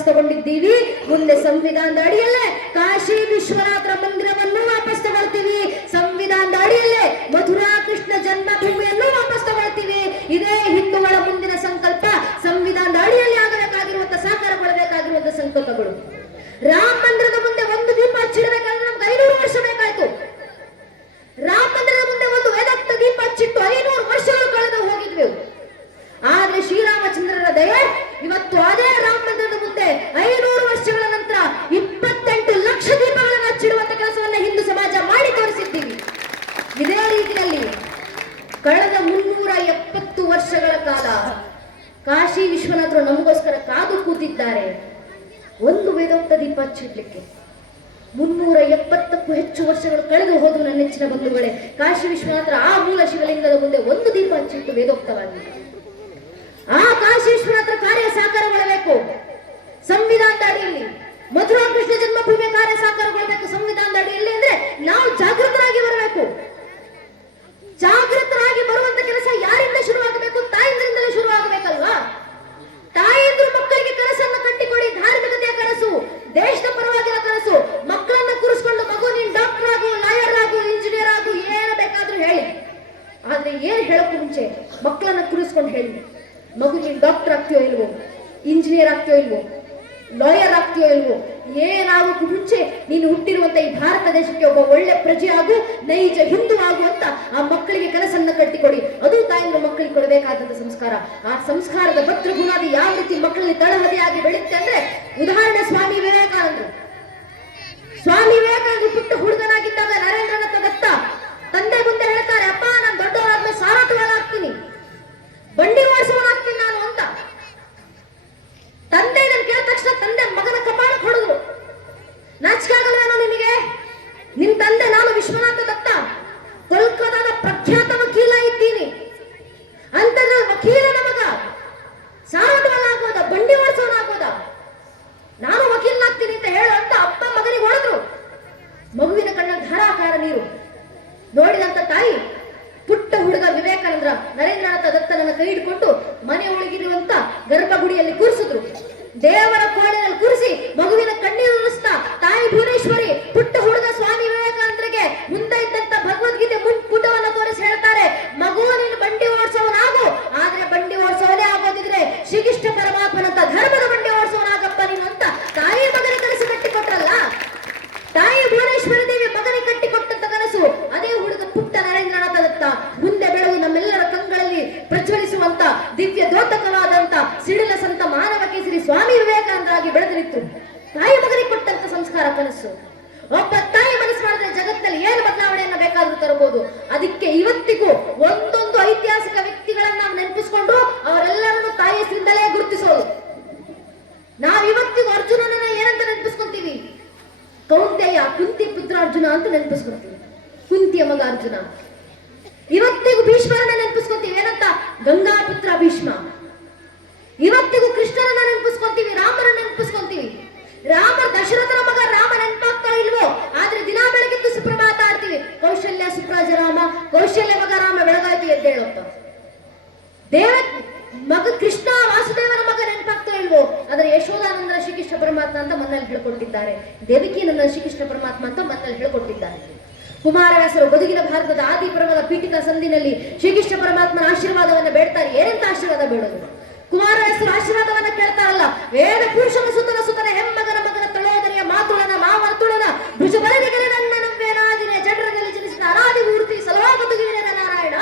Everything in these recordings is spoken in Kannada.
ವಾಪಸ್ ತಗೊಂಡಿದ್ದೀವಿ. ಮುಂದೆ ಸಂವಿಧಾನದ ಅಡಿಯಲ್ಲೇ ಕಾಶಿ ವಿಶ್ವನಾಥರ ಮಂದಿರವನ್ನು ವಾಪಸ್ ತಗೊಳ್ತೀವಿ. ಸಂವಿಧಾನದ ಅಡಿಯಲ್ಲೇ ಮಥುರಾ ಕೃಷ್ಣ ಜನ್ಮಭೂಮಿಯನ್ನು ವಾಪಸ್ ತಗೊಳ್ತೀವಿ. ಇದೇ ಹಿಂದೂಗಳ ಮುಂದಿನ ಸಂಕಲ್ಪ. ಸಂವಿಧಾನದ ಅಡಿಯಲ್ಲಿ ಆಗಬೇಕಾಗಿರುವಂತಹ ಸಾಕಾರಗೊಳ್ಳಬೇಕಾಗಿರುವಂತಹ ಸಂಕಲ್ಪಗಳು. ರಾಮ ಮಂದಿರದ ಮುಂದೆ ಒಂದು ದೀಪ ಹಚ್ಚಿಡಬೇಕಾದ್ರೆ ನಮ್ಗೆ 500 ವರ್ಷ ಬೇಕಾಯ್ತು. ರಾಮ ಮಂದಿರದ ಮುಂದೆ ಒಂದು ವೇದಾಂತ ದೀಪ ಹಚ್ಚಿಟ್ಟು 500 ವರ್ಷಗಳು ಕಳೆದು ಹೋಗಿದ್ವಿ. ಆದ್ರೆ ಶ್ರೀರಾಮಚಂದ್ರನ ದಯೆ ಇವತ್ತು ಅದೇ ರಾಮ ಮಂದಿರದ ಮುಂದೆ 500 ವರ್ಷಗಳ ನಂತರ 28 ಲಕ್ಷ ದೀಪಗಳನ್ನು ಹಚ್ಚಿಡುವಂತ ಕೆಲಸವನ್ನ ಹಿಂದೂ ಸಮಾಜ ಮಾಡಿ ತೋರಿಸಿದ್ದೀವಿ. ಇದೇ ರೀತಿಯಲ್ಲಿ ಕಳೆದ 370 ವರ್ಷಗಳ ಕಾಲ ಕಾಶಿ ವಿಶ್ವನಾಥರು ನಮಗೋಸ್ಕರ ಕಾದು ಕೂತಿದ್ದಾರೆ ಒಂದು ವೇದೋಕ್ತ ದೀಪ ಹಚ್ಚಿಡ್ಲಿಕ್ಕೆ. 370ಕ್ಕೂ ಹೆಚ್ಚು ವರ್ಷಗಳು ಕಳೆದು ಹೋದು ನನ್ನ ನೆಚ್ಚಿನ ಬಂಧುಗಳೇ. ಕಾಶಿ ವಿಶ್ವನಾಥರ ಆ ಮೂಲ ಶಿವಲಿಂಗದ ಮುಂದೆ ಒಂದು ದೀಪ ಹಚ್ಚಿಟ್ಟು ವೇದೋಕ್ತವಾಗಿ ಆ ಕಾಶಿ ವಿಶ್ವನಾಥರ ಕಾರ್ಯ ಸಾಕಾರಗೊಳ್ಳಬೇಕು. ಸಂವಿಧಾನದ ಅಡಿಯಲ್ಲಿ ಮಥುರಾ ಕೃಷ್ಣ ಜನ್ಮಭೂಮಿಯ ಕಾರ್ಯ ಸಾಕಾರಗೊಳ್ಳಬೇಕು. ಸಂವಿಧಾನದ ಅಡಿಯಲ್ಲಿ ಅಂದ್ರೆ ನಾವು ಜಾಗೃತರಾಗಿ ಬರಬೇಕು. ಜಾಗೃತರಾಗಿ ಬರುವಂತ ಕೆಲಸ ಯಾರಿಂದ ಶುರುವಾಗಬೇಕು? ತಾಯಿಂದ್ರಿಂದಲೇ ಶುರುವಾಗಬೇಕಲ್ವಾ? ತಾಯಂದ್ರು ಮಕ್ಕಳಿಗೆ ಕನಸನ್ನು ಕಟ್ಟಿಕೊಡಿ. ಧಾರ್ಮಿಕತೆಯ ಕನಸು, ದೇಶದ ಪರವಾಗಿನ ಕನಸು. ಮಕ್ಕಳನ್ನ ಕೂರಿಸ್ಕೊಂಡು ಮಗು ನೀನ್ ಡಾಕ್ಟರ್ ಆಗು, ಲಾಯರ್ ಆಗು, ಇಂಜಿನಿಯರ್ ಆಗು, ಏನು ಬೇಕಾದ್ರೂ ಹೇಳಿ. ಆದ್ರೆ ಏನ್ ಹೇಳಕ್ಕೂ ಮುಂಚೆ ಮಕ್ಕಳನ್ನ ಕೂರಿಸ್ಕೊಂಡು ಹೇಳಿ, ಮಗು ನೀನ್ ಡಾಕ್ಟರ್ ಆಗ್ತೀಯೋ ಇಲ್ವೋ, ಇಂಜಿನಿಯರ್ ಆಗ್ತೀಯೋ ಇಲ್ವೋ, ಲಾಯರ್ ಆಗ್ತೀಯೋ ಇಲ್ವೋ, ಏನಾಗೋಕ್ಕೂ ಮುಂಚೆ ನೀನು ಹುಟ್ಟಿರುವಂತ ಈ ಭಾರತ ದೇಶಕ್ಕೆ ಒಬ್ಬ ಒಳ್ಳೆ ಪ್ರಜೆ ಆಗು, ನೈಜ ಹಿಂದೂ ಆಗು ಅಂತ ಆ ಮಕ್ಕಳಿಗೆ ಕೆಲಸನ್ನ ಕಟ್ಟಿಕೊಡಿ. ಅದು ತಾಯಿನ ಮಕ್ಕಳಿಗೆ ಕೊಡಬೇಕಾದಂತ ಸಂಸ್ಕಾರ. ಆ ಸಂಸ್ಕಾರದ ಭದ್ರ ಗುಣಾದಿ ಯಾವ ರೀತಿ ಮಕ್ಕಳಲ್ಲಿ ತಳಹದಿಯಾಗಿ ಬೆಳುತ್ತೆ ಅಂದ್ರೆ, ಉದಾಹರಣೆ ಸ್ವಾಮಿ ವಿವೇಕಾನಂದರು. ಸ್ವಾಮಿ ವಿವೇಕಾನಂದರು ಪುಟ್ಟ ಹುಡುಗನಾಗಿದ್ದಾಗ ನರೇಂದ್ರನಾಥ ದತ್ತ ತಂದೆ ಮುಂದೆ ಹೇಳ್ತಾರೆ, ಅಪ್ಪ ನಾನು ದೊಡ್ಡವರಾದ್ಮೇಲೆ ಸಾರಾಟವಾಗ್ತೀನಿ, ಬಂಡಿ ಓಡಿಸೋನಾಗ್ತೀನಿ ನಾನು ಅಂತ. ತಂದೆ ಇದನ್ನು ಕೇಳಿದ ತಕ್ಷಣ ತಂದೆ ಮಗನ ಕಪಾಳಕ್ಕೆ ಹೊಡೆದ್ರು. ನಾಚಿಕೆ ಆಗಲ್ವೇನೋ ನಿನಗೆ? ನಿನ್ ತಂದೆ ನಾನು ವಿಶ್ವನಾಥ ದತ್ತ, ಕೋಲ್ಕತ್ತಾದ ಪ್ರಖ್ಯಾತ ವಕೀಲ ಇದ್ದೀನಿ ಅಂತಂದ್ರೆ ವಕೀಲನ ಮಗ ಸಾರಾಟವನ್ನಾಗ್ಬೋದ, ಬಂಡಿ ಓಡಿಸೋನಾಗ್ಬೋದ? ನಾನು ವಕೀಲನಾಗ್ತೀನಿ ಅಂತ ಹೇಳು ಅಂತ ಅಪ್ಪ ಮಗನಿಗೆ ಹೊಡೆದ್ರು. ಮಗುವಿನ ಕಣ್ಣಲ್ಲಿ ಧಾರಾಕಾರ ನೀರು ನೋಡಿದಂತ ತಾಯಿ ಪುಟ್ಟ ಹುಡುಗ ವಿವೇಕಾನಂದ್ರ ನರೇಂದ್ರನಾಥ ದತ್ತನನ್ನ ಕೈ ಹಿಡ್ಕೊಂಡು ಮನೆ ಒಳಗಿರುವಂತ ಗರ್ಭಗುಡಿಯಲ್ಲಿ ಕೂರಿಸಿದ್ರು. ದೇವರ ಕೋಣೆಯಲ್ಲಿ ಕೂರಿಸಿ ಮಗುವಿನ ಕಣ್ಣೀರು ಉಳಿಸ್ತಾ ತಾಯಿ ಭುವನೇಶ್ವರಿ ಪುಟ್ಟ ಹುಡುಗ ಸ್ವಾಮಿ ವಿವೇಕಾನಂದರಿಗೆ ಮುಂದೆ ಇದ್ದಂತ ಭಗವದ್ಗೀತೆ ಪುಟವನ್ನು ತೋರಿಸಿ ಹೇಳ್ತಾರೆ, ಮಗು ನೀನು ಬಂಡಿ ಓಡಿಸೋನಾಗು, ಆದ್ರೆ ಬಂಡಿ ಓಡಿಸೋದೇ ಆಗೋದಿದ್ರೆ ಶ್ರೀಕೃಷ್ಣ ಪರಮಾತ್ಮನಂತ ಧರ್ಮದ ಬಂಡಿ ಓಡಿಸೋನಾಗಪ್ಪ ನೀನು ಅಂತ ತಾಯಿ ಮಗನಿಗೆ ಕನಸು ಕಟ್ಟಿಕೊಟ್ರಲ್ಲ. ತಾಯಿ ಭುವನೇಶ್ವರಿ ದೇವಿ ಮಗನಿಗೆ ಕಟ್ಟಿಕೊಟ್ಟಂತ ಕನಸು ಅದೇ ಹುಡುಗ ಪುಟ್ಟ ನರೇಂದ್ರನಾಥ ದತ್ತ ಮುಂದೆ ಬೆಳೆದು ನಮ್ಮೆಲ್ಲರ ಕಂಗಳಲ್ಲಿ ಪ್ರಜ್ವಲಿಸುವಂತ ದಿವ್ಯ ದ್ಯೋತಕವಾದಂತ ಸಿಡಿಲ ಸಂತ ಮಾನವ ಕೇಸರಿ ಸ್ವಾಮಿ ವಿವೇಕಾನಂದರಾಗಿ ಬೆಳೆದು ನಿಂತು ತಾಯಿ ಮಗನಿಗೆ ಕೊಟ್ಟಂತ ಸಂಸ್ಕಾರ ಕನಸು. ಒಬ್ಬ ತಾಯಿ ಮನಸ್ಸು ಮಾಡಿದ್ರೆ ಜಗತ್ತಲ್ಲಿ ಏನು ಬದಲಾವಣೆಯನ್ನ ಬೇಕಾದ್ರೂ ತರಬಹುದು. ಅದಕ್ಕೆ ಇವತ್ತಿಗೂ ಒಂದೊಂದು ಐತಿಹಾಸಿಕ ವ್ಯಕ್ತಿಗಳನ್ನ ನಾವು ನೆನಪಿಸಿಕೊಂಡು ಅವರೆಲ್ಲರನ್ನು ತಾಯಿ ಹೆಸರಿಂದಲೇ ಗುರುತಿಸೋದು. ನಾವಿವತ್ತಿಗೂ ಅರ್ಜುನನನ್ನ ಏನಂತ ನೆನಪಿಸ್ಕೊಂತೀವಿ? ಕೌಂತೆಯ ಕುಂತಿ ಪುತ್ರ ಅರ್ಜುನ ಅಂತ ನೆನಪಿಸ್ಕೊಳ್ತೀವಿ, ಕುಂತಿಯ ಮಗ ಅರ್ಜುನ. ಇವತ್ತಿಗೂ ಭೀಷ್ಮರನ್ನ ನೆನಪಿಸ್ಕೊಂತೀವಿ, ಏನಂತ? ಗಂಗಾ ಪುತ್ರ ಭೀಷ್ಮ. ಇವತ್ತಿಗೂ ಕೃಷ್ಣನನ್ನ ನೆನಪಿಸ್ಕೊಂತೀವಿ, ರಾಮನ ನೆನಪಿಸ್ಕೊಂತೀವಿ. ರಾಮ ದಶರಥನ ಮಗ ರಾಮ ನೆನಪಾಗ್ತಾ ಇಲ್ವೋ? ಆದ್ರೆ ದಿನಾ ಬೆಳಗಿದ್ದು ಸುಪ್ರಭಾತ ಆಡ್ತೀವಿ, ಕೌಶಲ್ಯ ಸುಪ್ರಾಜ ರಾಮ, ಕೌಶಲ್ಯ ಮಗ ರಾಮ ಬೆಳಗಾಯ್ತು ಎದ್ದೇಳಂತ. ದೇವ ಮಗ ಕೃಷ್ಣ ವಾಸುದೇವನ ಮಗ ನೆನಪಾಗ್ತಾ ಇಲ್ವೋ? ಆದ್ರೆ ಯಶೋಧಾನಂದರ ಶ್ರೀಕೃಷ್ಣ ಪರಮಾತ್ಮ ಅಂತ ಮನ್ನಲ್ಲಿ ಹೇಳ್ಕೊಟ್ಟಿದ್ದಾರೆ, ದೇವಕಿ ನನ್ನ ಶ್ರೀಕೃಷ್ಣ ಪರಮಾತ್ಮ ಅಂತ ಮನ್ನಲ್ಲಿ ಹೇಳ್ಕೊಟ್ಟಿದ್ದಾರೆ. ಕುಮಾರವ್ಯಾಸರು ಬದುಕಿನ ಭಾರತದ ಆದಿ ಪರ್ವದ ಪೀಠಿಕಾ ಸಂಧಿನಲ್ಲಿ ಶ್ರೀಕೃಷ್ಣ ಪರಮಾತ್ಮನ ಆಶೀರ್ವಾದವನ್ನ ಬೇಡ್ತಾರೆ. ಏನಂತ ಆಶೀರ್ವಾದ ಬೇಡೋದು? ಕುಮಾರವ್ಯಾಸರು ಆಶೀರ್ವಾದವನ್ನ ಕೇಳ್ತಾರಲ್ಲ, ವೇದ ಪುರುಷನ ಸುತನ ಸುತನ ಹೆಮ್ಮಗನ ಮಗನ ತಳೋದರಿಯ ಮಾತುಳನ ಮಾವನ ತುಳನ ಭುಜ ಬಲದಿಗಲೆ ನನ್ನ ನಂಬೇನಾದಿನ ಜಠರದಲ್ಲಿ ಜನಿಸಿದ ಅನಾದಿ ಮೂರ್ತಿ ಸಲವಾಗದುಗಿನ ನಾರಾಯಣ.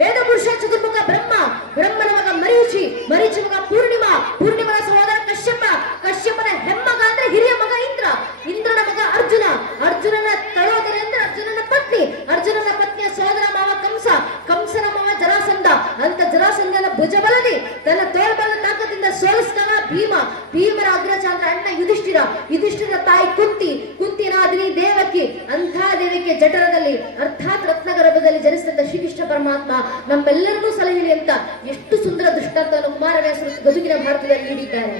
ವೇದ ಪುರುಷ ಚತುರ್ಮುಖ ಬ್ರಹ್ಮ, ಬ್ರಹ್ಮನ ಮಗ ಮರೀಚಿ, ಮರೀಚಿ ಮಗ ಪೂರ್ಣಿಮಾ, ಪೂರ್ಣಿಮನ ಸಹೋದರ ಕಶ್ಯಪ, ಕಶ್ಯಪನ ಹೆಮ್ಮಗ ಅಂದ್ರೆ ಹಿರಿಯ ಮಗ ಇಂದ್ರ, ಇಂದ್ರನ ಮಗ ಅರ್ಜುನ, ಅರ್ಜುನನ ತಳೋದರಿ ಅಂದ್ರೆ ಅರ್ಜುನನ ಪತ್ನಿ, ಅರ್ಜುನನ ಪತ್ನಿಯ ಸಹೋದರ ಮಾವ ಕಂಸ, ಕಂಸನ ಮಾವ ಜರಾಸಂಧ ಅಂತ ಜರಾಸಂಧನ ಭುಜಬಲದಿ ತನ್ನ ತೋಳ್ಬಲ ತಾಕದಿಂದ ಸೋಲಿಸಿದವ ಭೀಮ, ಭೀಮನ ಅಗ್ರಜ ಅಂದ್ರೆ ಅಣ್ಣ ಯುಧಿಷ್ಠಿರ, ಯುಧಿಷ್ಠಿರ ತಾಯಿ ಕುಂತಿ, ಕುಂತಿನಾದಿನಿ ದೇವಕಿ, ಅಂಥ ದೇವಕಿಯ ಜಠರದಲ್ಲಿ ಅರ್ಥಾತ್ ರತ್ನಗರ್ಭದಲ್ಲಿ ಜನಿಸಿದ ಶ್ರೀಕೃಷ್ಣ ಪರಮಾತ್ಮ ನಮ್ಮೆಲ್ಲರನ್ನೂ ಸಲಹಿಲಿ ಅಂತ ಎಷ್ಟು ಸುಂದರ ದೃಷ್ಟಾಂತವನ್ನು ಕುಮಾರವ್ಯಾಸರು ಬದುಕಿನ ಭಾರತದಲ್ಲಿ ನೀಡಿದ್ದಾರೆ.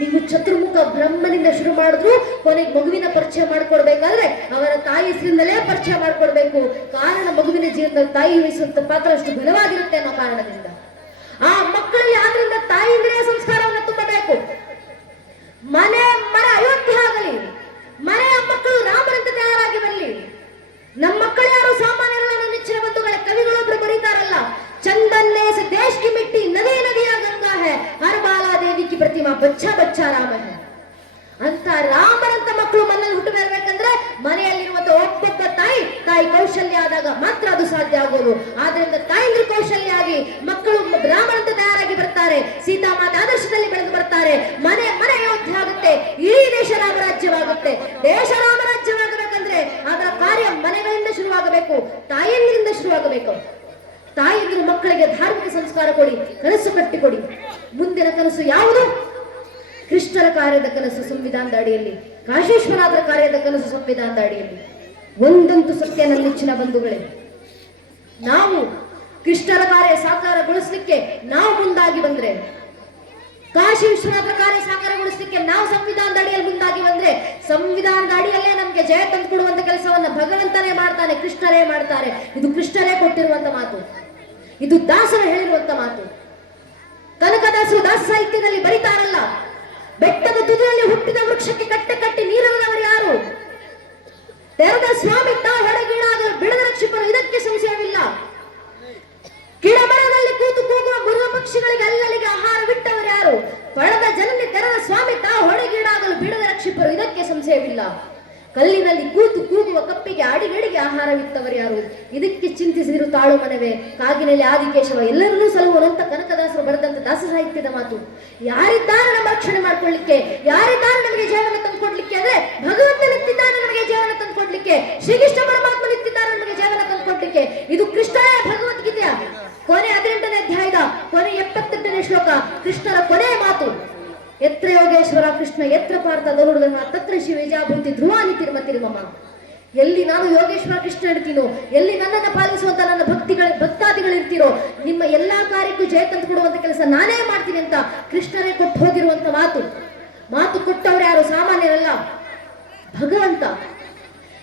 ನೀವು ಚತುರ್ಮುಖ ಬ್ರಹ್ಮನಿಂದ ಶುರು ಮಾಡಿದ್ರು ಕೊನೆಗೆ ಮಗುವಿನ ಪರಿಚಯ ಮಾಡ್ಕೊಡ್ಬೇಕಾದ್ರೆ ಅವರ ತಾಯಿ ಹೆಸರಿಂದಲೇ ಪರಿಚಯ ಮಾಡ್ಕೊಡ್ಬೇಕು. ಕಾರಣ ಮಗುವಿನ ಜೀವನದಲ್ಲಿ ತಾಯಿ ವಹಿಸುವಂತ ಪಾತ್ರ ಅಷ್ಟು ಬಲವಾಗಿರುತ್ತೆ ಅನ್ನೋ ಕಾರಣದಿಂದ ಆ ಮಕ್ಕಳಲ್ಲಿ ಆದ್ರಿಂದ ತಾಯಿ ಇಂದ್ರಿಯ ಸಂಸ್ಕಾರವನ್ನು ತುಂಬಬೇಕು. ಬಚ್ಚಾ ರಾಮ ಹೇ. ಅಂತ ರಾಮರಂತ ಮಕ್ಕಳು ಮನೇಲಿ ಹುಟ್ಟು ಬರಬೇಕಂದ್ರೆ ಮನೆಯಲ್ಲಿರುವಂತ ಒಬ್ಬೊಬ್ಬ ತಾಯಿ ಕೌಶಲ್ಯ ಆದಾಗ ಮಾತ್ರ ಅದು ಸಾಧ್ಯ ಆಗೋದು. ಆದ್ರಿಂದ ತಾಯಿಂದ್ರ ಕೌಶಲ್ಯ ಆಗಿ ಮಕ್ಕಳು ರಾಮರಂತ ತಯಾರಾಗಿ ಬರ್ತಾರೆ, ಸೀತಾಮಾತೆ ಆದರ್ಶದಲ್ಲಿ ಬೆಳೆದು ಬರ್ತಾರೆ, ಮನೆ ಅಯೋಧ್ಯೆ ಆಗುತ್ತೆ, ಇಡೀ ದೇಶ ರಾಮರಾಜ್ಯವಾಗುತ್ತೆ. ದೇಶ ರಾಮರಾಜ್ಯವಾಗಬೇಕಂದ್ರೆ ಅದರ ಕಾರ್ಯ ಮನೆಗಳಿಂದ ಶುರುವಾಗಬೇಕು, ತಾಯಿಯಂದ್ರಿಂದ ಶುರುವಾಗಬೇಕು. ತಾಯಿಯಂದ್ರು ಮಕ್ಕಳಿಗೆ ಧಾರ್ಮಿಕ ಸಂಸ್ಕಾರ ಕೊಡಿ, ಕನಸು ಕಟ್ಟಿಕೊಡಿ. ಮುಂದಿನ ಕನಸು ಯಾವುದು? ಕೃಷ್ಣರ ಕಾರ್ಯದ ಕನಸು ಸಂವಿಧಾನದ ಅಡಿಯಲ್ಲಿ, ಕಾಶೀಶ್ವರಾದ್ರ ಕಾರ್ಯದ ಕನಸು ಸಂವಿಧಾನದ ಅಡಿಯಲ್ಲಿ. ಒಂದಂತೂ ಸತ್ಯ ನನ್ನ ನೆಚ್ಚಿನ ಬಂಧುಗಳೇ, ನಾವು ಕೃಷ್ಣರ ಕಾರ್ಯ ಸಾಕಾರಗೊಳಿಸಲಿಕ್ಕೆ ನಾವು ಮುಂದಾಗಿ ಬಂದ್ರೆ, ಕಾಶಿ ವಿಶ್ವನಾಥರ ಕಾರ್ಯ ಸಾಕಾರಗೊಳಿಸಲಿಕ್ಕೆ ನಾವು ಸಂವಿಧಾನದ ಅಡಿಯಲ್ಲಿ ಮುಂದಾಗಿ ಬಂದ್ರೆ, ಸಂವಿಧಾನದ ಅಡಿಯಲ್ಲೇ ನಮ್ಗೆ ಜಯ ತಂದುಕೊಡುವಂತ ಕೆಲಸವನ್ನ ಭಗವಂತನೇ ಮಾಡ್ತಾನೆ, ಕೃಷ್ಣರೇ ಮಾಡ್ತಾರೆ. ಇದು ಕೃಷ್ಣರೇ ಕೊಟ್ಟಿರುವಂತ ಮಾತು, ಇದು ದಾಸರು ಹೇಳಿರುವಂತ ಮಾತು. ಕನಕದಾಸರು ದಾಸ ಸಾಹಿತ್ಯದಲ್ಲಿ ಬರೀತಾರಲ್ಲ, ಬೆಟ್ಟದ ತುದಿಯಲ್ಲಿ ಹುಟ್ಟಿದ ವೃಕ್ಷಕ್ಕೆ ಕಟ್ಟೆ ಕಟ್ಟಿ ನೀರಲ್ಲವರು ಯಾರು? ತೆರೆದ ಸ್ವಾಮಿ ತಾ ಹೊರಗೀಡಾಗಲು ಬಿಡದ ರಕ್ಷಿಪರು, ಇದಕ್ಕೆ ಸಂಶಯವಿಲ್ಲ. ಗಿಡಮರದಲ್ಲಿ ಕೂತು ಕೂಗುವ ಮೃಗ ಪಕ್ಷಿಗಳಿಗೆ ಅಲ್ಲಲ್ಲಿಗೆ ಆಹಾರ ಬಿಟ್ಟವರು ಯಾರು? ಪಡೆದ ಜನನಿ ತೆರೆದ ಸ್ವಾಮಿ ತಾ ಹೊರಗೀಡಾಗಲು ಬಿಡದ ರಕ್ಷಿಪರು, ಇದಕ್ಕೆ ಸಂಶಯವಿಲ್ಲ. ಕಲ್ಲಿನಲ್ಲಿ ಕೂತು ಕೂಗುವ ಕಪ್ಪಿಗೆ ಅಡಿಗಡಿಗೆ ಆಹಾರವಿತ್ತವರು ಯಾರು? ಇದಕ್ಕೆ ಚಿಂತಿಸಿದ್ರು ತಾಳು ಮನವೇ, ಕಾಗಿನಲ್ಲಿ ಆದಿಕೇಶವ ಎಲ್ಲರನ್ನೂ ಸಲುವನಂತ ಕನಕದಾಸರು ಬರೆದಂತ ದಾಸ ಸಾಹಿತ್ಯದ ಮಾತು. ಯಾರಿದ್ದಾರೆ ನಮ್ಮ ರಕ್ಷಣೆ ಮಾಡ್ಕೊಳ್ಳಿಕ್ಕೆ, ಯಾರಿದ್ದಾರೆ ನಮಗೆ ಜೀವನ ತಂದುಕೊಡ್ಲಿಕ್ಕೆ ಅಂದ್ರೆ ಭಗವಂತ ನಿಂತಿದ್ದಾನೆ ನಮಗೆ ಜೀವನ ತಂದುಕೊಡ್ಲಿಕ್ಕೆ, ಶ್ರೀಕೃಷ್ಣ ಪರಮಾತ್ಮ ನಿಂತಿದ್ದಾರೆ ನಮಗೆ ಜೀವನ ತಂದುಕೊಡ್ಲಿಕ್ಕೆ. ಇದು ಕೃಷ್ಣನೇ ಭಗವದ್ಗೀತೆಯ ಕೊನೆ 18ನೇ ಅಧ್ಯಾಯದ ಕೊನೆ 78ನೇ ಶ್ಲೋಕ, ಕೃಷ್ಣರ ಕೊನೆಯ ಮಾತು. ಎತ್ರ ಯೋಗೇಶ್ವರ ಕೃಷ್ಣ ಎತ್ರ ಪಾರ್ಥ ಗರುಡನ ತತ್ರ ಶಿವೇಜಾಭೂತಿ ಧ್ರುವಾನಿ ತಿರುಮಮ. ಎಲ್ಲಿ ನಾನು ಯೋಗೇಶ್ವರ ಕೃಷ್ಣ ಇಡ್ತೀನೋ, ಎಲ್ಲಿ ನನ್ನನ್ನು ಪಾಲಿಸುವಂತ ನನ್ನ ಭಕ್ತಾದಿಗಳಿರ್ತೀರೋ, ನಿಮ್ಮ ಎಲ್ಲಾ ಕಾರ್ಯಕ್ಕೂ ಜಯ ತಂದು ಕೊಡುವಂತ ಕೆಲಸ ನಾನೇ ಮಾಡ್ತೀನಿ ಅಂತ ಕೃಷ್ಣನೇ ಕೊಟ್ಟು ಹೋಗಿರುವಂತ ಮಾತು ಕೊಟ್ಟವ್ರು ಯಾರು? ಸಾಮಾನ್ಯರಲ್ಲ, ಭಗವಂತ.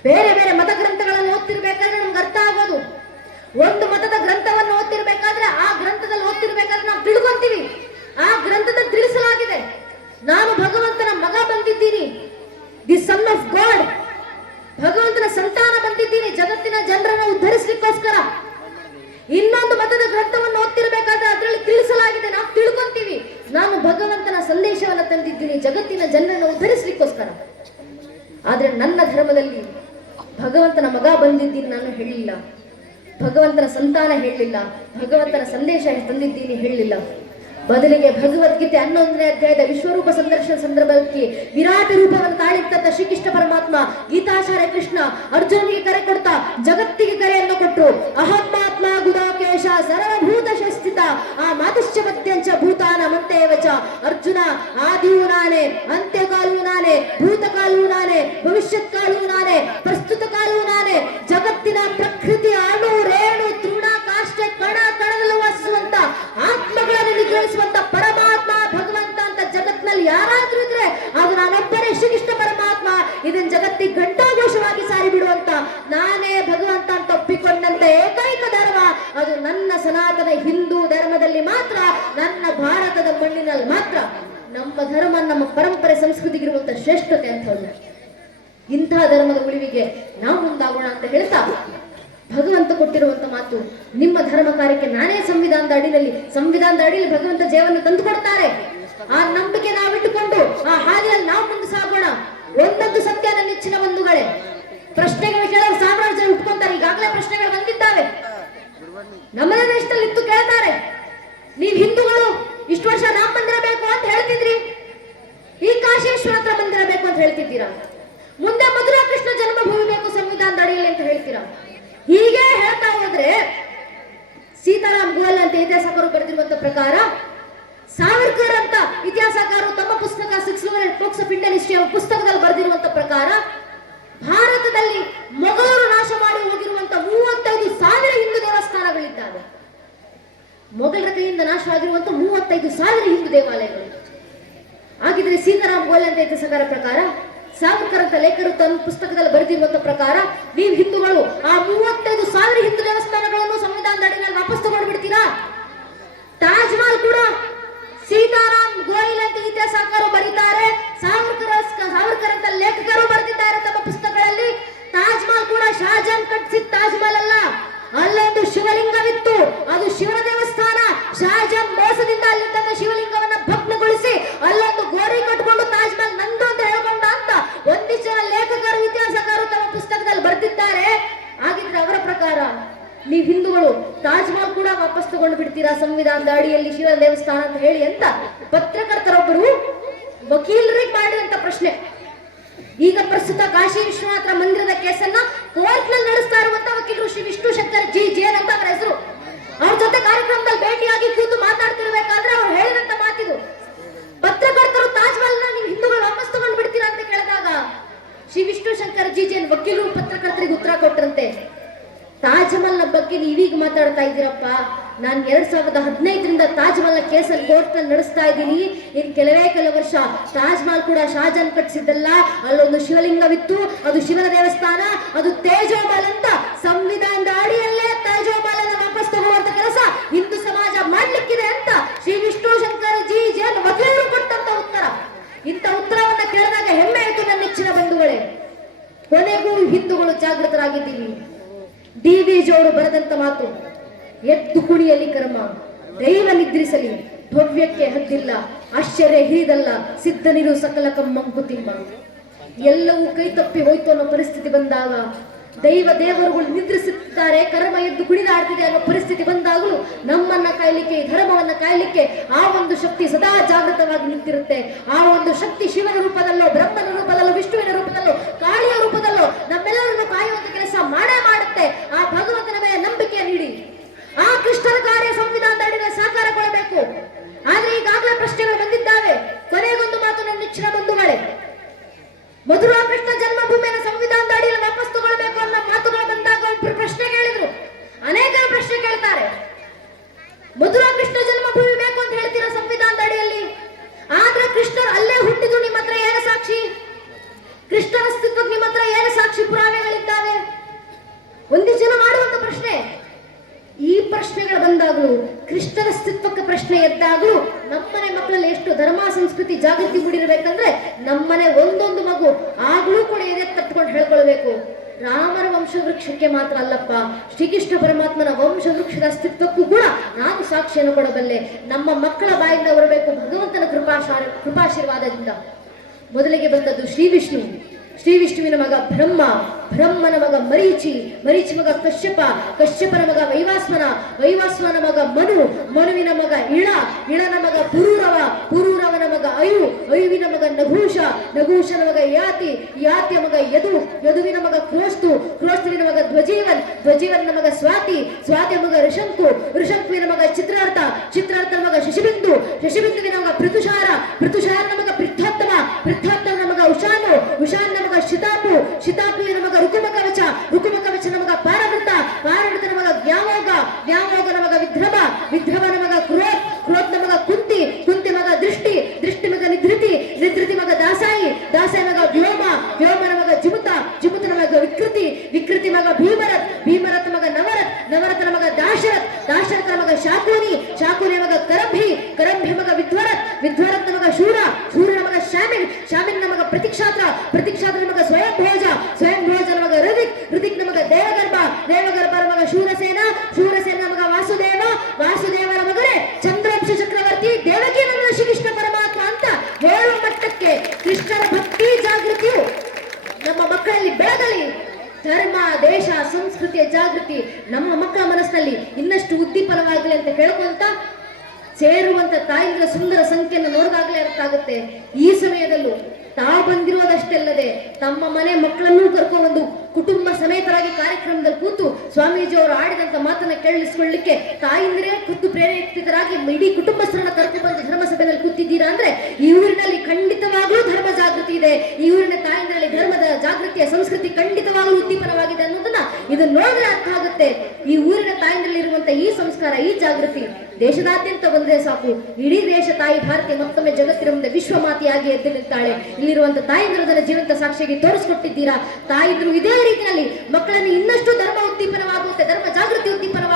ಬೇರೆ ಬೇರೆ ಮತ ಗ್ರಂಥಗಳನ್ನು ಓದ್ತಿರ್ಬೇಕಾದ್ರೆ ನಮ್ಗೆ ಅರ್ಥ ಆಗೋದು. ಒಂದು ಮತದ ಗ್ರಂಥವನ್ನು ಓದ್ತಿರ್ಬೇಕಾದ್ರೆ ಆ ಗ್ರಂಥದಲ್ಲಿ ಓದ್ತಿರ್ಬೇಕಾದ್ರೆ ನಾವು ತಿಳ್ಕೊಂತೀವಿ, ಆ ಗ್ರಂಥದಲ್ಲಿ ತಿಳಿಸಲಾಗಿದೆ ನಾನು ಭಗವಂತನ ಮಗ ಬಂದಿದ್ದೀನಿ, ದಿ ಸನ್ ಆಫ್ ಗಾಡ್, ಭಗವಂತನ ಸಂತಾನ ಬಂದಿದ್ದೀನಿ ಜಗತ್ತಿನ ಜನರನ್ನು ಉದ್ಧರಿಸಲಿಕ್ಕೋಸ್ಕರ. ಇನ್ನೊಂದು ಮತದ ಗ್ರಂಥವನ್ನು ಓದ್ತಿರ್ಬೇಕಾದ್ರೆ ಅದರಲ್ಲಿ ತಿಳಿಸಲಾಗಿದೆ, ನಾವು ತಿಳ್ಕೊಂತೀವಿ ನಾನು ಭಗವಂತನ ಸಂದೇಶವನ್ನು ತಂದಿದ್ದೀನಿ ಜಗತ್ತಿನ ಜನರನ್ನು ಉದ್ಧರಿಸಲಿಕ್ಕೋಸ್ಕರ. ಆದ್ರೆ ನನ್ನ ಧರ್ಮದಲ್ಲಿ ಭಗವಂತನ ಮಗ ಬಂದಿದ್ದೀನಿ ನಾನು ಹೇಳಿಲ್ಲ, ಭಗವಂತನ ಸಂತಾನ ಹೇಳಿಲ್ಲ, ಭಗವಂತನ ಸಂದೇಶ ತಂದಿದ್ದೀನಿ ಹೇಳಿಲ್ಲ. ಬದಲಿಗೆ ಭಗವದ್ಗೀತೆ 11ನೇ ಅಧ್ಯಾಯದ ವಿಶ್ವರೂಪ ಸಂದರ್ಶನ ಸಂದರ್ಭಕ್ಕೆ ವಿರಾಟ ರೂಪವನ್ನು ತಾಳಿದ್ದಂತ ಶ್ರೀಕೃಷ್ಣ ಪರಮಾತ್ಮ ಗೀತಾಚಾರ್ಯ ಕೃಷ್ಣ ಅರ್ಜುನಿಗೆ ಕರೆ ಕೊಡ್ತಾ ಜಗತ್ತಿಗೆ ಕರೆಯನ್ನು ಕೊಟ್ಟರು. ಅಹಮಾತ್ಮ ಗುದಾಕೇಶ ಸರ್ವಭೂತ ಶಸ್ಥಿತ ಆ ಮಾತುಶ್ಚ ಮತ್ಯಂಚ ಭೂತಾನ ಮಂತೇವಚ. ಅರ್ಜುನ, ಆದಿಯೂ ನಾನೇ, ಅಂತ್ಯಕಾಲವೂ ನಾನೇ, ಭೂತಕಾಲವೂ ನಾನೇ, ಭವಿಷ್ಯತ್ ಕಾಲವೂ ನಾನೇ, ಪ್ರಸ್ತುತ ಕಾಲವೂ ನಾನೇ. ಜಗತ್ತಿನ ಪ್ರಕೃತಿ ಅಣು ರೇಣು ತೃಣ ಕಾಷ್ಟೆ ಕಣ ಕಣದಲ್ಲೂ ವಾಸಿಸುವಂತ ಆತ್ಮಗಳನ್ನು ನಿಗ್ರಹಿಸುವಂತ ಪರಮಾತ್ಮ ಭಗವಂತ ಅಂತ ಜಗತ್ತಿನಲ್ಲಿ ಯಾರಾದ್ರೂ ಇದ್ರೆ ಅದು ನಾನೊಬ್ಬರೇ ಶ್ರೀಕೃಷ್ಣ ಪರಮಾತ್ಮ. ಇದನ್ನ ಜಗತ್ತಿಗೆ ಘಂಟಾಘೋಷವಾಗಿ ಸಾರಿ ಬಿಡುವಂತ ನಾನೇ ಭಗವಂತ ಅಂತ ಒಪ್ಪಿಕೊಂಡಂತ ಏಕೈಕ ಧರ್ಮ ಅದು ನನ್ನ ಸನಾತನ ಹಿಂದೂ ಧರ್ಮದಲ್ಲಿ ಮಾತ್ರ, ನನ್ನ ಭಾರತದ ಮಣ್ಣಿನಲ್ಲಿ ಮಾತ್ರ. ನಮ್ಮ ಧರ್ಮ, ನಮ್ಮ ಪರಂಪರೆ, ಸಂಸ್ಕೃತಿಗಿರುವಂತ ಶ್ರೇಷ್ಠತೆ ಅಂತ ಹೇಳಿ ಇಂತಹ ಧರ್ಮದ ಉಳಿವಿಗೆ ನಾವು ಮುಂದಾಗೋಣ ಅಂತ ಹೇಳ್ತಾ ಭಗವಂತ ಕೊಟ್ಟಿರುವಂತ ಮಾತು, ನಿಮ್ಮ ಧರ್ಮ ಕಾರ್ಯಕ್ಕೆ ನಾನೇ ಸಂವಿಧಾನದ ಅಡಿಯಲ್ಲಿ ಭಗವಂತ ಜಯವನ್ನು ತಂದು ಕೊಡ್ತಾರೆ. ಆ ನಂಬಿಕೆ ನಾವಿಟ್ಟುಕೊಂಡು ಆ ಹಾದಿಯಲ್ಲಿ ನಾವು ಮುಂದೆ ಸಾಗೋಣ. ಒಂದೊಂದು ಸತ್ಯ ನನ್ನ ನೆಚ್ಚಿನ ಬಂಧುಗಳೇ, ಪ್ರಶ್ನೆಗಳು ಕೇಳಲು ಸಾವಿರಾರು ಜನ ಉಟ್ಕೊಂತಾರೆ. ಈಗಾಗಲೇ ಪ್ರಶ್ನೆಗಳು ಬಂದಿದ್ದಾವೆ, ನಮ್ಮ ದೇಶದಲ್ಲಿ ಇತ್ತು ಕೇಳ್ತಾರೆ, ನೀವು ಹಿಂದೂಗಳು ಇಷ್ಟು ವರ್ಷ ರಾಮ ಮಂದಿರ ಬೇಕು ಅಂತ ಹೇಳ್ತಿದ್ರಿ, ಈ ಕಾಶೇಶ್ವರ ಹತ್ರ ಮಂದಿರ ಬೇಕು ಅಂತ ಹೇಳ್ತಿದ್ದೀರಾ, ಮುಂದೆ ಮಧುರಾ ಕೃಷ್ಣ ಜನ್ಮಭೂಮಿ ಬೇಕು ಸಂವಿಧಾನದ ಅಡಿಯಲ್ಲಿ ಅಂತ ಹೇಳ್ತೀರಾ. ಹೀಗೆ ಹೇಳ್ತಾ ಹೋದ್ರೆ ಸೀತಾರಾಮ್ ಗೋಯಲ್ ಅಂತ ಇತಿಹಾಸಕಾರರು ಬರೆದಿರುವಂತ ಪ್ರಕಾರ, ಸಾವರ್ಕರ್ ಅಂತ ಇತಿಹಾಸಕಾರರು ತಮ್ಮ ಪುಸ್ತಕ 6 Books of Indian History ಪುಸ್ತಕದಲ್ಲಿ ಬರೆದಿರುವಂತ ಪ್ರಕಾರ ಭಾರತದಲ್ಲಿ ಮೊಘಲರು ನಾಶ ಮಾಡಿ ಹೋಗಿರುವಂತ 35,000 ಹಿಂದೂ ದೇವಸ್ಥಾನಗಳಿದ್ದಾವೆ. ಮೊಘಲರ ಕೈಯಿಂದ ನಾಶ ಆಗಿರುವಂತ 35,000 ಹಿಂದೂ ದೇವಾಲಯಗಳು. ಹಾಗಿದ್ರೆ ಸೀತಾರಾಮ್ ಗೋಯಲ್ ಅಂತ ಇತಿಹಾಸಕಾರ ಪ್ರಕಾರ, ಸಾವರ್ಕರ್ ಅಂತ ಲೇಖಕರು ತಮ್ಮ ಪುಸ್ತಕದಲ್ಲಿ ಬರೆದಿರುವಂತ ಪ್ರಕಾರ, ನೀವು ಹಿಂದೂಗಳು ಆ 35,000 ಹಿಂದೂ ದೇವಸ್ಥಾನಗಳನ್ನು ಸಂವಿಧಾನದ ಅಡಿಯಲ್ಲಿ ವಾಪಸ್ ತಗೊಂಡ್ಬಿಡ್ತೀರಾ? ತಾಜ್ ಮಹಲ್ ಕೂಡ ಸೀತಾರಾಮ್ ಗೋಯಲ್ ಅಂತ ಇತಿಹಾಸಕಾರರು ಬರೀತಾರೆ, ಸಾವರ್ಕರ್ ಅಂತ ಲೇಖಕರು ಬರೆದಿದ್ದಾರೆ ತಮ್ಮ ಪುಸ್ತಕಗಳಲ್ಲಿ. ತಾಜ್ ಮಹಲ್ ಕೂಡ ಶಹಜಾನ್ ಕಟ್ಟಿಸಿದ ತಾಜ್ ಮಹಲ್ ಅಲ್ಲ, ಅಲ್ಲೊಂದು ಶಿವಲಿಂಗವಿತ್ತು, ಅದು ಶಿವನ ದೇವಸ್ಥಾನ. ಶಹಜಾನ್ ಮೋಸದಿಂದ ಅಲ್ಲಿ ತನ್ನ ಶಿವಲಿಂಗವನ್ನ ಭಗ್ನಗೊಳಿಸಿ ಅಲ್ಲೊಂದು ಗೋರಿ ಹಿಂದೂಗಳು ತಾಜ್ ಮಹಲ್ ಕೂಡ ವಾಪಸ್ ತಗೊಂಡು ಬಿಡ್ತೀರಾ ಸಂವಿಧಾನದ ಅಡಿಯಲ್ಲಿ ಶಿವ ದೇವಸ್ಥಾನ ಅಂತ ಹೇಳಿ ಅಂತ ಪತ್ರಕರ್ತರೊಬ್ಬರು ವಕೀಲರಿಗೆ ಮಾಡಿದಂತ ಪ್ರಶ್ನೆ. ಈಗ ಪ್ರಸ್ತುತ ಕಾಶಿ ವಿಶ್ವನಾಥ ಮಂದಿರದ ಕೇಸನ್ನ ಕೋರ್ಟ್ ನಲ್ಲಿ ನಡೆಸ್ತಾ ಇರುವಂತ ವಕೀಲರು ಶ್ರೀ ವಿಷ್ಣು ಶಂಕರ್ ಜಿ ಜೇನ್ ಅಂತ ಅವರ ಹೆಸರು. ಅವ್ರ ಜೊತೆ ಕಾರ್ಯಕ್ರಮದಲ್ಲಿ ಭೇಟಿಯಾಗಿ ಕೂತು ಮಾತಾಡ್ತಿರ್ಬೇಕಾದ್ರೆ ಅವ್ರು ಹೇಳಿದಂತ ಮಾತಿದು. ಪತ್ರಕರ್ತರು ತಾಜ್ ಮಹಲ್ ನ ನೀವು ಹಿಂದೂಗಳು ವಾಪಸ್ ತಗೊಂಡು ಬಿಡ್ತೀರಾ ಅಂತ ಕೇಳಿದಾಗ ಶ್ರೀ ವಿಷ್ಣು ಶಂಕರ್ ಜಿ ಜೇನ್ ವಕೀಲರು ಪತ್ರಕರ್ತರಿಗೆ ಉತ್ತರ ಕೊಟ್ಟರಂತೆ, ತಾಜ್ ಮಹಲ್ ನ ಬಗ್ಗೆ ನೀವೀಗ ಮಾತಾಡ್ತಾ ಇದ್ದೀರಪ್ಪ, ನಾನು 2015ರಿಂದ ತಾಜ್ ಮಹಲ್ ಕೇಸಲ್ಲಿ ಕೋರ್ಟ್ ನಲ್ಲಿ ನಡೆಸ್ತಾ ಇದ್ದೀನಿ. ಇನ್ ಕೆಲವೇ ವರ್ಷ ತಾಜ್ ಮಹಲ್ ಕೂಡ ಶಾಜಾನ್ ಕಟ್ಟಿಸಿದ್ದಲ್ಲ, ಅಲ್ಲೊಂದು ಶಿವಲಿಂಗವಿತ್ತು, ಅದು ಶಿವನ ದೇವಸ್ಥಾನ, ಅದು ತೇಜೋಮಹಲ್ ಅಂತ ಸಂವಿಧಾನದ ಅಡಿಯಲ್ಲೇ ತೇಜೋಮಹಲ್ ಅನ್ನು ವಾಪಸ್ ತಗೊಳ್ಳುವಂತ ಕೆಲಸ ಹಿಂದೂ ಸಮಾಜ ಮಾಡ್ಲಿಕ್ಕಿದೆ ಅಂತ ಶ್ರೀ ವಿಷ್ಣು ಶಂಕರ್ ಜಿ ಜೇನ್ ವಕೀಲರು ಕೊಟ್ಟಂತ ಉತ್ತರ. ಇಂಥ ಉತ್ತರವನ್ನ ಕೇಳಿದಾಗ ಹೆಮ್ಮೆ ಆಯ್ತು ನನ್ನ ನೆಚ್ಚಿನ ಬಂಧುಗಳೇ. ಕೊನೆಗೂ ಹಿಂದೂಗಳು ಜಾಗೃತರಾಗಿದ್ದೀವಿ. ಡಿ.ವಿ.ಜಿ ಅವರು ಬರೆದಂತ ಮಾತು, ಎದ್ದು ಕುಣಿಯಲಿ ಕರ್ಮ, ದೈವ ನಿದ್ರಿಸಲಿ, ಭವ್ಯಕ್ಕೆ ಹದ್ದಿಲ್ಲ, ಆಶ್ಚರ್ಯ ಹಿರಿದಲ್ಲ, ಸಿದ್ಧನಿರು ಸಕಲ ಕಮ್ಮಂಕುತಿಮ್ಮ. ಎಲ್ಲವೂ ಕೈ ತಪ್ಪಿ ಹೋಯ್ತು ಅನ್ನೋ ಪರಿಸ್ಥಿತಿ ಬಂದಾಗ, ದೇವರುಗಳು ನಿದ್ರಿಸುತ್ತಾರೆ, ಕರ್ಮ ಎದ್ದು ಕುಣಿದಾಡ್ತಿದೆ ಅನ್ನೋ ಪರಿಸ್ಥಿತಿ ಬಂದಾಗಲೂ ನಮ್ಮನ್ನ ಕಾಯ್ಲಿಕ್ಕೆ, ಧರ್ಮವನ್ನ ಕಾಯ್ಲಿಕ್ಕೆ ಆ ಒಂದು ಶಕ್ತಿ ಸದಾ ಜಾಗೃತವಾಗಿ ನಿಂತಿರುತ್ತೆ. ಆ ಒಂದು ಶಕ್ತಿ ಶಿವನ ರೂಪದಲ್ಲೋ, ಬ್ರಹ್ಮನ ರೂಪದಲ್ಲೋ, ವಿಷ್ಣುವಿನ ರೂಪದಲ್ಲೋ, ಕಾಳಿಯ ರೂಪದಲ್ಲೋ ನಮ್ಮೆಲ್ಲರನ್ನು ಕಾಯುವಂತ ಕೆಲಸ ಮಾಡೇ ಮಾಡುತ್ತೆ. ಆ ಭಗವಂತನ ಮೇಲೆ ನಂಬಿಕೆ ನೀಡಿ ಆ ಕೃಷ್ಣನ ಕಾರ್ಯ ಸಂವಿಧಾನದ ಅಡಿಯಲ್ಲಿ ಸಾಕಾರ ಕೊಡಬೇಕು. ಆದ್ರೆ ಈಗಾಗಲೇ ಪ್ರಶ್ನೆಗಳು ಬಂದಿದ್ದಾವೆ. ಕೊನೆಗೊಂದು ಮಾತು ನನ್ನ ನೆಚ್ಚಿನ ಬಂಧುಗಳೇ, ಮಧುರಾ ಕೃಷ್ಣ ಜನ್ಮಭೂಮಿಯನ್ನು ಸಂವಿಧಾನದ ಅಡಿಯಲ್ಲಿ ವಾಪಸ್ ತಗೊಳ್ಬೇಕು ಅನ್ನೋ ಮಾತುಗಳು ಬಂದಾಗ ಒಬ್ಬರು ಪ್ರಶ್ನೆ ಕೇಳಿದ್ರು. ಅನೇಕರು ಪ್ರಶ್ನೆ ಕೇಳ್ತಾರೆ, ಮಧುರಾ ಕೃಷ್ಣ ಜನ್ಮಭೂಮಿ ಬೇಕು ಅಂತ ಹೇಳ್ತೀರಾ ಸಂವಿಧಾನದ ಅಡಿಯಲ್ಲಿ, ಆದ್ರೆ ಕೃಷ್ಣರು ಅಲ್ಲೇ ಹುಟ್ಟಿದ್ರು, ನಿಮ್ಮ ಹತ್ರ ಏನು ಸಾಕ್ಷಿ? ಕೃಷ್ಣನ ಅಸ್ತಿತ್ವಕ್ಕೆ ನಿಮ್ಮ ಹತ್ರ ಏನು ಸಾಕ್ಷಿ ಪುರಾವೆಗಳಿದ್ದಾವೆ? ಒಂದಿಷ್ಟು ಜನ ಮಾಡುವಂತ ಪ್ರಶ್ನೆ. ಈ ಪ್ರಶ್ನೆಗಳು ಬಂದಾಗಲೂ, ಕೃಷ್ಣನ ಅಸ್ತಿತ್ವಕ್ಕೆ ಪ್ರಶ್ನೆ ಎದ್ದಾಗಲೂ ನಮ್ಮನೆ ಮಕ್ಕಳಲ್ಲಿ ಎಷ್ಟು ಧರ್ಮ ಸಂಸ್ಕೃತಿ ಜಾಗೃತಿ ಮೂಡಿರಬೇಕಂದ್ರೆ ನಮ್ಮನೆ ಒಂದೊಂದು ಮಗು ಆಗ್ಲೂ ಕೂಡ ಎದೆ ತಟ್ಕೊಂಡು ಹೇಳ್ಕೊಳ್ಬೇಕು, ರಾಮನ ವಂಶವೃಕ್ಷಕ್ಕೆ ಮಾತ್ರ ಅಲ್ಲಪ್ಪ, ಶ್ರೀಕೃಷ್ಣ ಪರಮಾತ್ಮನ ವಂಶವೃಕ್ಷದ ಅಸ್ತಿತ್ವಕ್ಕೂ ಕೂಡ ನಾನು ಸಾಕ್ಷಿಯನ್ನು ಕೊಡಬಲ್ಲೆ. ನಮ್ಮ ಮಕ್ಕಳ ಬಾಯಿಂದ ಬರಬೇಕು ಭಗವಂತನ ಕೃಪಾಶೀರ್ವಾದದಿಂದ. ಮೊದಲಿಗೆ ಬಂದದ್ದು ಶ್ರೀ ವಿಷ್ಣು, ಶ್ರೀ ವಿಷ್ಣುವಿನ ಮಗ ಬ್ರಹ್ಮ, ಬ್ರಹ್ಮನ ಮಗ ಮರೀಚಿ, ಮರೀಚಿ ಮಗ ಕಶ್ಯಪ, ಕಶ್ಯಪನ ಮಗ ವೈವಾಸ್ವನ, ವೈವಾಸ್ವನ ಮಗ ಮನು, ಮನುವಿನ ಮಗ ಇಳ, ಇಳನ ಮಗ ಪುರೂರವ, ಪುರೂರವನ ಮಗ ಅಯು, ಅಯುವಿನ ಮಗ ನಘೂಷ, ನಘೂಷನ ಮಗ ಯಾತಿ, ಯಾತಿಯ ಮಗ ಯದು, ಯದುವಿನ ಮಗ ಕ್ರೋಸ್ತು, ಕ್ರೋಸ್ತುವಿನ ಮಗ ಧ್ವಜೀವನ್, ಧ್ವಜೀವನ ಮಗ ಸ್ವಾತಿ, ಸ್ವಾತಿಯ ಮಗ ಋಷಂಕು, ಋಷಂಕುವಿನ ಮಗ ಚಿತ್ರಾರ್ಥ, ಚಿತ್ರಾರ್ಥನ ಮಗ ಶಶಿಬಿಂದು, ಶಶಿಬಿಂದುವಿನ ಮಗ ಪೃಥುಷಾರ, ಪೃಥುಷಾರನ ಮಗ ಪೃಥೋತ್ತಮ, ಪೃಥೋತ್ತಮನ ಮಗ ಉಷಾನು, ಉಷಾನ ಮಗ ಶಿತಾಪು, ಶಿತಾಪುವಿನ ಮಗ ರುಕುಮಕವಚ, ರುಕುಮಕವಚನ ಮಗ ಪಾರವೃತ, ಪಾರವೃತನ ಮಗ ವ್ಯಾಮೋಗ, ವ್ಯಾಮೋಗನ ಮಗ ವಿಧ್ರಮ, ವಿಧ್ರಮನ ಮಗ ಕ್ರೋತ್, ಕ್ರೋತ್ನ ಮಗ ಕುಂತಿ, ಕುಂತಿ ಮಗ ದೃಷ್ಟಿ, ದೃಷ್ಟಿ ಮಗ ನಿಧೃತಿ, ನಿಧೃತಿ ಮಗ ದಾಸಾಯಿ, ದಾಸಾಯಿ ಮಗ ವ್ಯೋಮ, ವ್ಯೋಮನ ಮಗ ಜಿಮುತ, ಜಿಮುತನ ಮಗ ವಿಕೃತಿ, ವಿಕೃತಿ ಮಗ ಭೀಮರಥ್, ಭೀಮರಥ ಮಗ ನವರಥ್, ನವರಥನ ಮಗ ದಾಶರಥ್, ದಾಶರಥನ ಮಗ ಶಾಕೂನಿ, ಶಾಕೂನಿಯ ಮಗ ಕರಂಭಿ, ಕರಂಭಿ ಮಗ ವಿಧ್ವರಥ್, ವಿಧ್ವರಥನ ಮಗ ಶೂರ, ಶೂರನ ಮಗ ಶಾಮಿನ್, ಶಾಮಿನ್ನ ಮಗ ಪ್ರತಿಕ್ಷಾತ್ರ, ಪ್ರತಿಕ್ಷಾತ್ರನ ಮಗ ಸ್ವಯಂ ಭೋಜ, ಸ್ವಯಂ ಭೋಜನ ಮಗ ಋದಿಕ್, ಋದಿಕ್ನ ಮಗ ದೇವಗರ್ಭ, ದೇವಗರ್ಭನ ಮಗ ಶೂರಸೇನ, ಶೂರಸೇನ ಮಗ ವಾಸುದೇವ, ವಾಸುದೇವನ ಮಗನೇ ಚಂದ್ರವಂಶ ಚಕ್ರವರ್ತಿ, ದೇವಕಿ ನನ್ನ ಶ್ರೀಕೃಷ್ಣ ಪರಮಾತ್ಮ ಅಂತ ಹೇಳುವ ಮಟ್ಟಕ್ಕೆ ಕೃಷ್ಣನ ಭಕ್ತಿ ಜಾಗೃತಿಯು ನಮ್ಮ ಮಕ್ಕಳಲ್ಲಿ ಬೆಳಗಲಿ. ಧರ್ಮ, ದೇಶ, ಸಂಸ್ಕೃತಿಯ ಜಾಗೃತಿ ನಮ್ಮ ಮಕ್ಕಳ ಮನಸ್ಸಿನಲ್ಲಿ ಇನ್ನಷ್ಟು ಉದ್ದೀಪನವಾಗಲಿ ಅಂತ ಕೇಳ್ಕೊಂತ ಸೇರುವಂತ ತಾಯಿಗಳ ಸುಂದರ ಸಂಖ್ಯೆಯನ್ನು ನೋಡಿದಾಗಲೇ ಅರ್ಥ ಆಗುತ್ತೆ. ಈ ಸಮಯದಲ್ಲೂ ತಾವು ಬಂದಿರುವುದಷ್ಟೇ ಅಲ್ಲದೆ ತಮ್ಮ ಮನೆ ಮಕ್ಕಳನ್ನೂ ಕರ್ಕೊಂಡು ಕುಟುಂಬ ಸಮೇತರಾಗಿ ಕಾರ್ಯಕ್ರಮದಲ್ಲಿ ಕೂತು ಸ್ವಾಮೀಜಿ ಅವರು ಆಡಿದಂತ ಮಾತನ್ನ ಕೇಳಿಸಿಕೊಳ್ಳಲಿಕ್ಕೆ ತಾಯಿಂದ್ರೆ ಖುದ್ದು ಪ್ರೇರೇಪಿತರಾಗಿ ಇಡೀ ಕುಟುಂಬಸ್ಥರನ್ನ ಕರ್ಕೊಂಡು ಬಂದು ಧರ್ಮ ಸಭೆಯಲ್ಲಿ ಕೂತಿದ್ದೀರಾ ಅಂದ್ರೆ ಈ ಊರಿನಲ್ಲಿ ಖಂಡಿತವಾಗ್ಲೂ ಧರ್ಮ ಜಾಗೃತಿ ಇದೆ. ಈ ಊರಿನ ತಾಯಿಂದ್ರಲ್ಲಿ ಧರ್ಮದ ಜಾಗೃತಿಯ ಸಂಸ್ಕೃತಿ ಖಂಡಿತವಾಗ್ಲೂ ಉದ್ದೀಪನವಾಗಿದೆ ಅನ್ನೋದನ್ನ ಇದನ್ನ ನೋಡಿದ್ರೆ ಅರ್ಥ ಆಗುತ್ತೆ. ಈ ಊರಿನ ತಾಯಿಂದ್ರಲ್ಲಿ ಇರುವಂತ ಈ ಸಂಸ್ಕಾರ, ಈ ಜಾಗೃತಿ ದೇಶದಾದ್ಯಂತ ಬಂದ್ರೆ ಸಾಕು, ಇಡೀ ದೇಶ ತಾಯಿ ಭಾರತೀಯ ಮತ್ತೊಮ್ಮೆ ಜಗತ್ತಿನ ಮುಂದೆ ವಿಶ್ವಮಾತೆಯಾಗಿ ಎದ್ದು ನಿಲ್ತಾಳೆ. ಇಲ್ಲಿರುವಂತ ತಾಯಿಂದ್ರದನ್ನ ಜೀವಂತ ಸಾಕ್ಷಿಯಾಗಿ ತೋರಿಸ್ಕೊಟ್ಟಿದ್ದೀರಾ. ತಾಯಿಂದ್ರು ಇದೇ ರೀತಿಯಲ್ಲಿ ಮಕ್ಕಳನ್ನು ಇನ್ನಷ್ಟು ಧರ್ಮ ಉದ್ದೀಪನವಾಗುತ್ತೆ, ಧರ್ಮ ಜಾಗೃತಿ ಉದ್ದೀಪನವಾಗುತ್ತೆ.